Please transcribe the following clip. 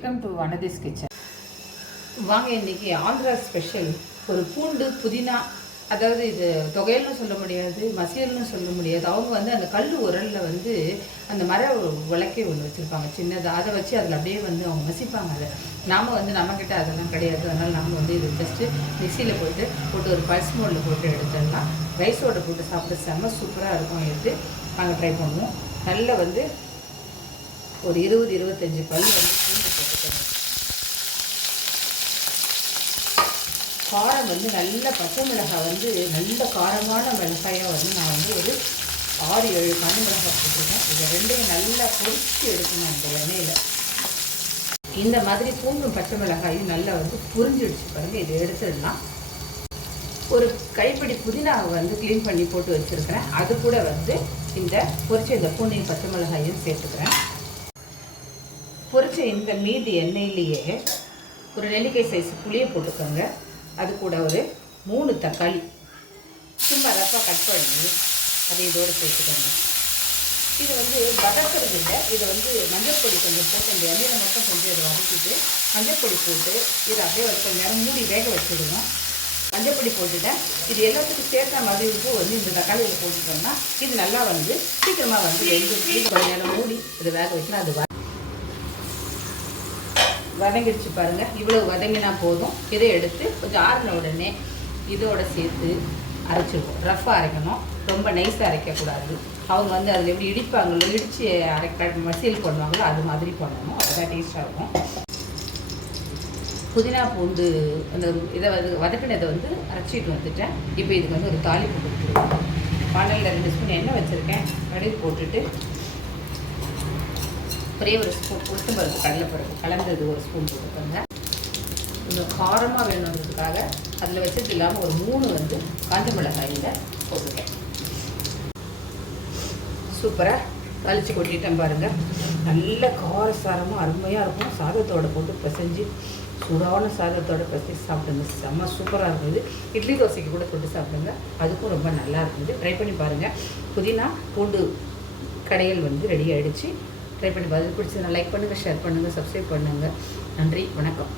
Welcome to வனதிஸ் kitchen. வாங்க, இன்றைக்கி Andhra special ஒரு பூண்டு புதினா, அதாவது இது தொகையல்னு சொல்ல முடியாது, மசியல்னு சொல்ல முடியாது. அவங்க அந்த கல் உரலில் அந்த மர விளக்கை ஒன்று வச்சுருப்பாங்க சின்னதாக, அதை வச்சு அதில் அப்படியே அவங்க மசிப்பாங்க. அதை நாம் நம்மக்கிட்ட அதெல்லாம் கிடையாது. அதனால் நாம் இது ஜஸ்ட்டு மிக்சியில் போட்டு ஒரு பல்ஸ் மோடில் போட்டு எடுத்துடலாம். ரைஸோடு போட்டு சாப்பிட செம்ம சூப்பராக இருக்கும். எடுத்து நாங்கள் ட்ரை பண்ணுவோம். நல்லா ஒரு 20-25 பல் பூண்டு போட்டுக்கணும். காரம் நல்ல பச்சை மிளகாய் நல்ல காரமான மிளகாயாக நான் ஒரு 6-7 காஞ்ச மிளகாய் போட்டிருக்கேன். இதை ரெண்டையும் நல்லா பொரிச்சு எடுக்கணும் அந்த எண்ணெயில். இந்த மாதிரி பூண்டும் பச்சை மிளகாயும் நல்லா புரிஞ்சிடுச்சு பாருங்கள். இதை எடுத்துடலாம். ஒரு கைப்பிடி புதினாவை க்ளீன் பண்ணி போட்டு வச்சுருக்கிறேன். அது கூட இந்த பொரிச்ச இந்த பூண்டையும் பச்சை மிளகாயும் சேர்த்துக்கிறேன். பொரிச்ச இந்த மீதி எண்ணெயிலேயே ஒரு நெல்லிக்காய் சைஸ் புளியை போட்டுக்கோங்க. அது கூட ஒரு 3 தக்காளி சும்மா ரஃபாக கட் பண்ணி அதை இதோடு சேர்த்துக்கோங்க. இது வதக்கிறது இல்லை. இதை மஞ்சள் பொடி கொஞ்சம் போட்டு இந்த எண்ணெயில் மட்டும் கொஞ்சம் இதை வதக்கிட்டு மஞ்சள் பொடி போட்டு இதை அப்படியே கொஞ்சம் நேரம் மூடி வேக வச்சுடுவோம். மஞ்சள் பொடி போட்டுட்டேன். இது எல்லாத்துக்கும் சேர்த்த மாதிரி உப்பு இந்த தக்காளியில் போட்டுட்டோம்னா இது நல்லா சீக்கிரமாக வெந்து கொஞ்சம் நேரம் மூடி இதை வேக வச்சுன்னா அது வதங்கிடுச்சு பாருங்கள். இவ்வளோ வதங்கினா போதும். இதை எடுத்து கொஞ்சம் ஆறின உடனே இதோட சேர்த்து அரைச்சிடுவோம். ரஃப்பாக அரைக்கணும், ரொம்ப நைஸாக அரைக்கக்கூடாது. அவங்க அதில் எப்படி இடிப்பாங்களோ, இடித்து மசியல் பண்ணுவாங்களோ அது மாதிரி பண்ணணும். அதுதான் டேஸ்ட்டாக இருக்கும். புதினா பூண்டு அந்த இதை வதக்கினதை அரைச்சிட்டு வந்துட்டேன். இப்போ இதுக்கு ஒரு தாளிப்பு கொடுத்துருவோம். பானையில் 2 ஸ்பூன் எண்ணெய் வச்சுருக்கேன். கடுகு போட்டுட்டு ஒரே ஒரு ஸ்பூன் உளுத்தம்பருப்பு, கடலைப்பருப்பு கலந்தது 1 ஸ்பூன் போட்டுக்கோங்க. கொஞ்சம் காரமாக வேணுன்றதுக்காக அதில் வச்சது இல்லாமல் ஒரு 3 காஞ்ச மிளகாயில் போட்டுட்டேன். சூப்பராக தாளித்து கொட்டிட்டேன் பாருங்கள். நல்ல காரசாரமாக அருமையாக இருக்கும். சாதத்தோடு போட்டு பிசைஞ்சு சூடான சாதத்தோடு பிசைஞ்சு சாப்பிடுங்க. செம்ம சூப்பராக இருக்குது. இட்லி தோசைக்கு கூட போட்டு சாப்பிடுங்க. அதுக்கும் ரொம்ப நல்லா இருக்குது. ட்ரை பண்ணி பாருங்கள். புதினா பூண்டு கடையில் ரெடி ஆகிடுச்சு. ட்ரை பண்ணி பார்த்து பிடிச்சதுன்னா லைக் பண்ணுங்கள், ஷேர் பண்ணுங்கள், சப்ஸ்கிரைப் பண்ணுங்கள். நன்றி, வணக்கம்.